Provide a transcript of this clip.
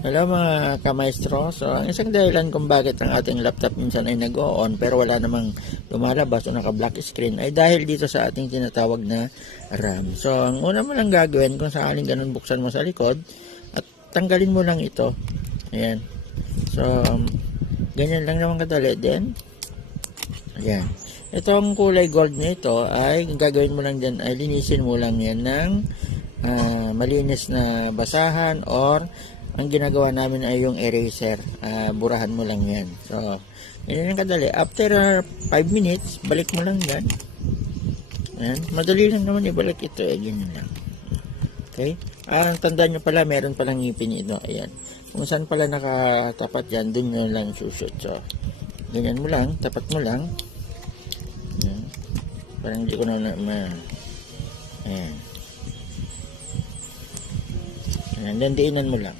Hello mga kamaestro. So, ang isang dahilan kung bakit ang ating laptop minsan ay nag-on pero wala namang lumalabas o naka-black screen ay dahil dito sa ating tinatawag na RAM. So, ang una mo lang gagawin kung sakaling ganun, buksan mo sa likod at tanggalin mo lang ito. Ayan. So, ganyan lang naman kadali. Then, ayan. Itong kulay gold na ito ay gagawin mo lang dyan ay linisin mo lang yan ng malinis na basahan or ang ginagawa namin ay yung eraser. Burahan mo lang yan. So, ganyan yung kadali. After 5 minutes, balik mo lang yan. Ayan. Madali lang naman ibalik ito. Ganyan lang. Okay? Ang tandaan nyo pala, meron palang ngipin ito. Ayan. Kung saan pala nakatapat yan, dun nyo lang sushoot. So, ganyan mo lang. Tapat mo lang. Ayan. Parang hindi ko na ayan. Ayan. Then, diinan mo lang.